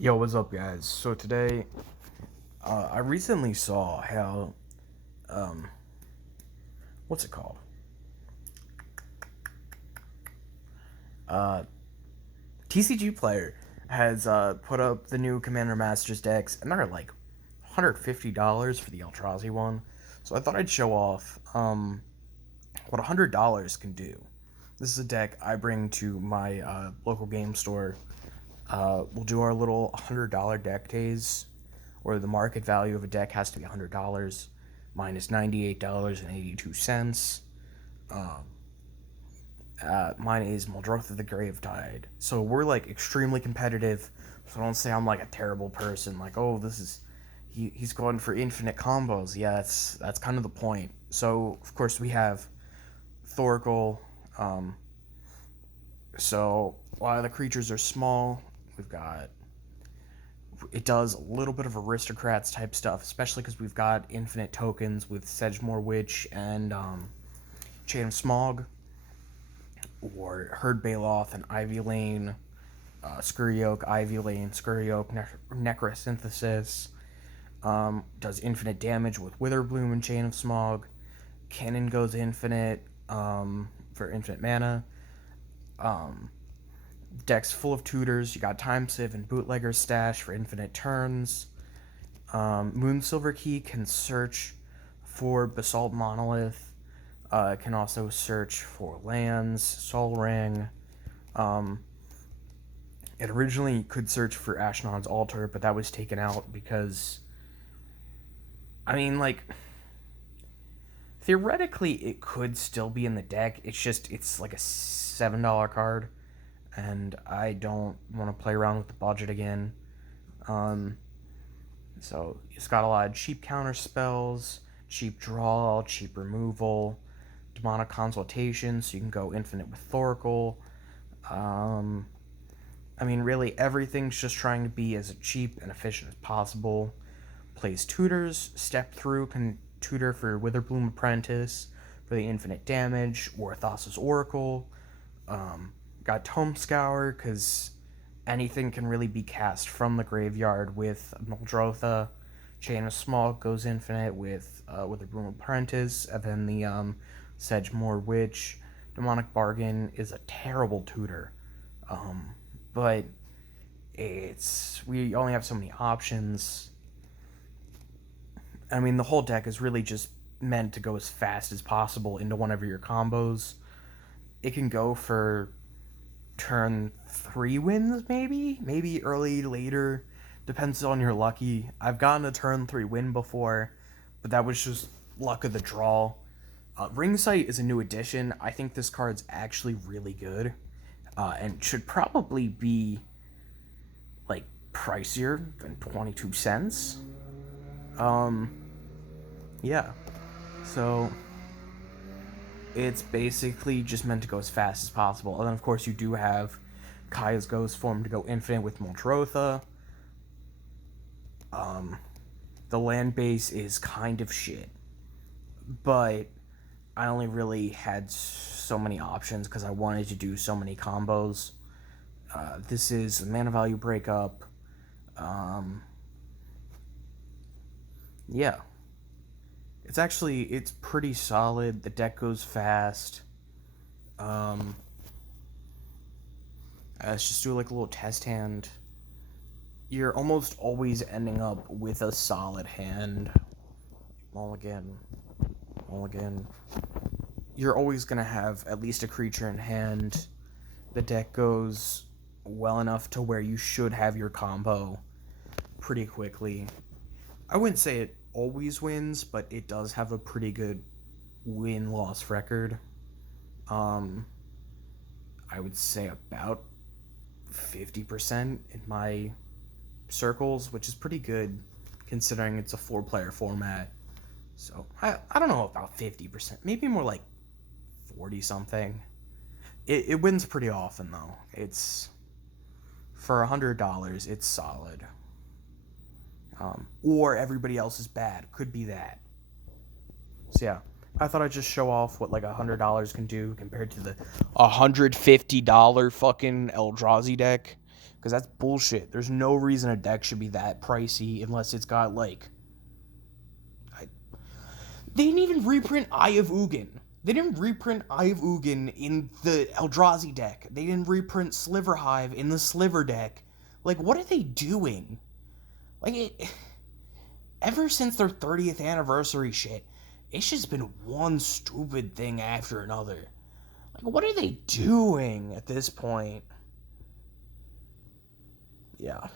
Yo, what's up, guys? So today, I recently saw how, um, what's it called? Uh, TCG Player has put up the new Commander Masters decks, and they're like $150 for the Eldrazi one. So I thought I'd show off what $100 can do. This is a deck I bring to my local game store. We'll do our little $100 deck days, where the market value of a deck has to be $100. Mine is $98.82. Mine is Muldrotha the Gravetide. So we're like extremely competitive. So don't say I'm like a terrible person. Like, oh, this is he's going for infinite combos. Yeah, that's kind of the point. So of course we have Thorkel. Um, so a lot of the creatures are small. We've got it does a little bit of aristocrats type stuff, especially because we've got infinite tokens with Sedgemoor Witch and Chain of Smog, or Herd Baloth and Ivy Lane, Scurry Oak, Ivy Lane, Scurry Oak, Necrosynthesis. Does infinite damage with Witherbloom and Chain of Smog. Cannon goes infinite for infinite mana. Deck's full of tutors. You got Time Sieve and Bootlegger's Stash for infinite turns. Moonsilver Key can search for Basalt Monolith. Can also search for lands. Sol Ring. Um, it originally could search for Ashnod's Altar, but that was taken out because, I mean, like, theoretically it could still be in the deck. It's like a $7 card, and I don't want to play around with the budget again. Um, so it's got a lot of cheap counter spells, cheap draw, cheap removal, demonic consultation, so you can go infinite with Thoracle. Um, I mean, really, everything's just trying to be as cheap and efficient as possible. Plays tutors, step through, can tutor for Witherbloom Apprentice for the infinite damage, or Thassa's Oracle. Got Tome Scour, because anything can really be cast from the graveyard with Muldrotha. Chain of Smog goes infinite with Witherbloom Apprentice, and then the Sedgemoor Witch. Demonic Bargain is a terrible tutor, but we only have so many options. I mean, the whole deck is really just meant to go as fast as possible into one of your combos. It can go for turn 3 wins, maybe early, later, depends on your lucky. I've gotten a turn 3 win before, but that was just luck of the draw. Ringsight is a new addition. I think this card's actually really good, and should probably be like pricier than 22 cents. Um, yeah. So it's basically just meant to go as fast as possible. And then, of course, you do have Kaya's Ghost form to go infinite with Muldrotha. The land base is kind of shit, but I only really had so many options because I wanted to do so many combos. This is a mana value breakup. Um, yeah, it's pretty solid. The deck goes fast. Um, let's just do like a little test hand. You're almost always ending up with a solid hand. Mulligan, mulligan. You're always gonna have at least a creature in hand. The deck goes well enough to where you should have your combo pretty quickly. I wouldn't say it always wins, but it does have a pretty good win-loss record. Um, I would say about 50% in my circles, which is pretty good considering it's a 4-player format. So I don't know about 50%, maybe more like 40 something. It wins pretty often though. It's for $100, it's solid. Or everybody else is bad. Could be that. So yeah, I thought I'd just show off what like $100 can do compared to the $150 fucking Eldrazi deck. because that's bullshit. There's no reason a deck should be that pricey unless it's got, like... They didn't even reprint Eye of Ugin. They didn't reprint Eye of Ugin in the Eldrazi deck. They didn't reprint Sliverhive in the Sliver deck. Like, what are they doing? Like, ever since their 30th anniversary shit, it's just been one stupid thing after another. Like, what are they doing at this point? Yeah.